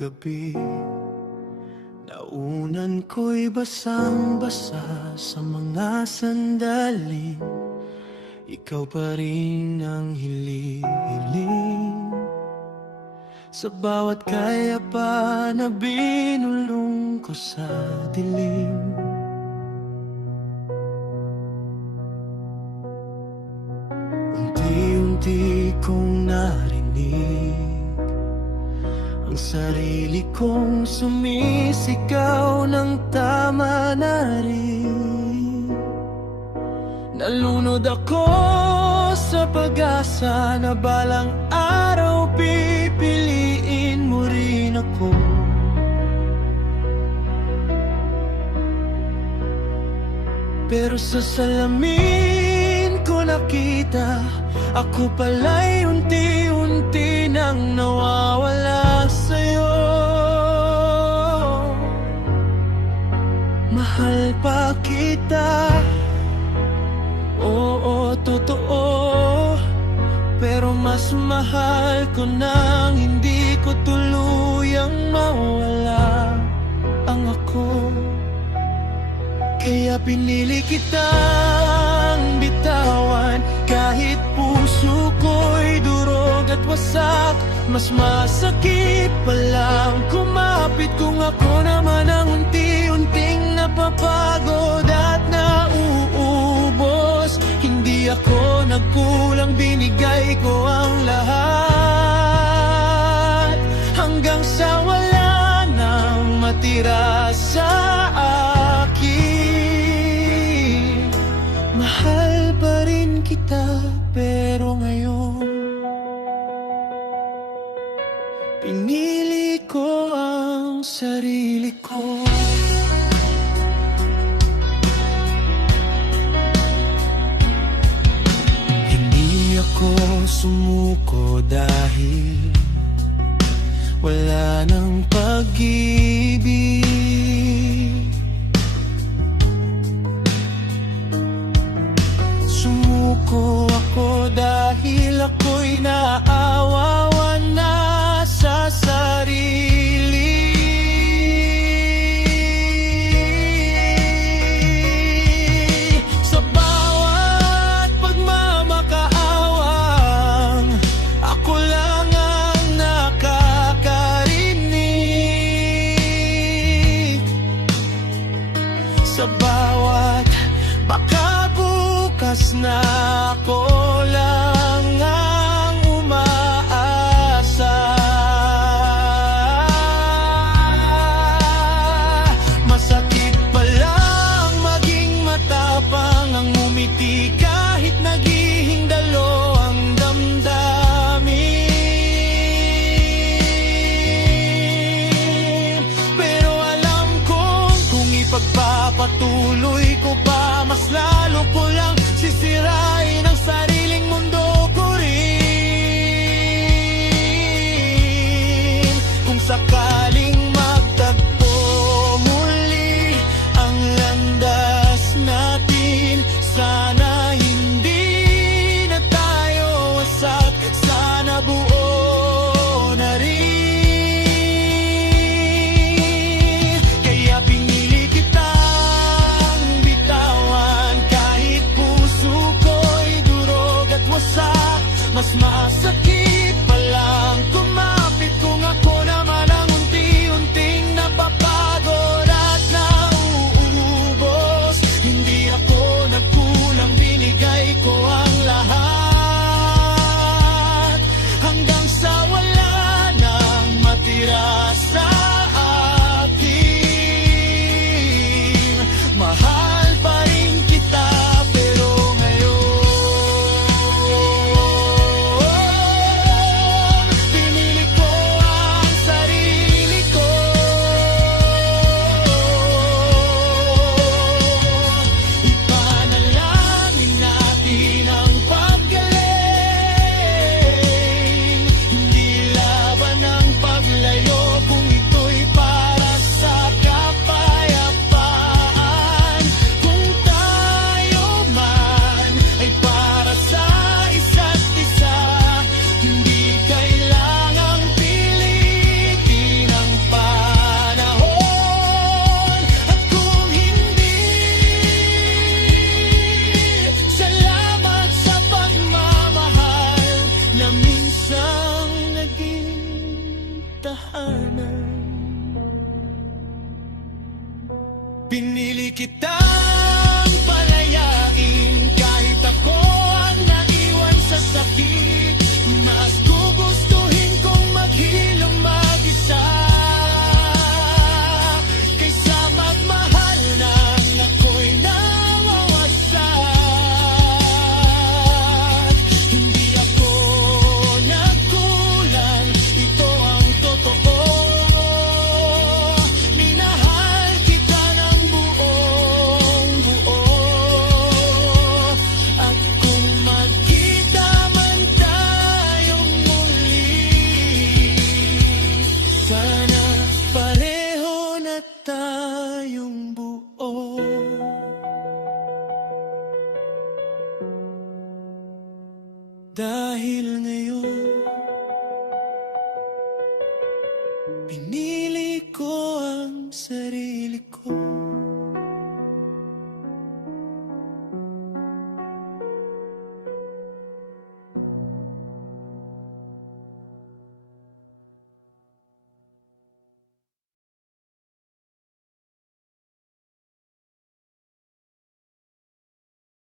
gabi. Naunan ko'y basang-basa sa mga sandaling ikaw pa rin ang hili-hiling. Sa bawat kaya pa na binulong ko sa dilim, unti-unti kong narinig ang sarili kong sumisigaw ng tama na rin. Nalunod ako sa pag-asa na balang araw pipiliin mo rin ako. Pero sa salamin ko nakita, ako pala'y unti-unti nang nawawala sa'yo. Mahal pa kita, oo, totoo. Pero mas mahal ko nang hindi ko tuluyang mawala ang ako. Kaya pinili kitang bitawan, kahit puso ko'y durog at wasak. Mas masakit palang kumapit kung ako naman ang unti-unting napapagod at nauubos. Hindi ako nagkulang, binigay ko ang lahat, hanggang sa wala nang matira sa akin. Mahal pa rin kita, pero ngayon pinili ko ang sarili ko. Hindi ako sumuko dahil wala nang pag-ibig. Sumuko ako dahil ako'y naaawawan na sa sarili. Sa bawat pagmamakaawang, ako lang ang nakakarinig. Sa bawat baka bukas na ako lang ang umaasa. Masakit palang maging matapang, ang umiti kahit naghihindalo ang damdamin. Pero alam kong kung ipagpapatuloy ko pa, mas lalo ko lang sisirain ang sariling mundo ko rin. Kung sakaling magtagpo muli ang landas natin, sana hindi na tayo wasak, sana buo na rin. Kaya pinili kitang bitawan, Dahil ngayon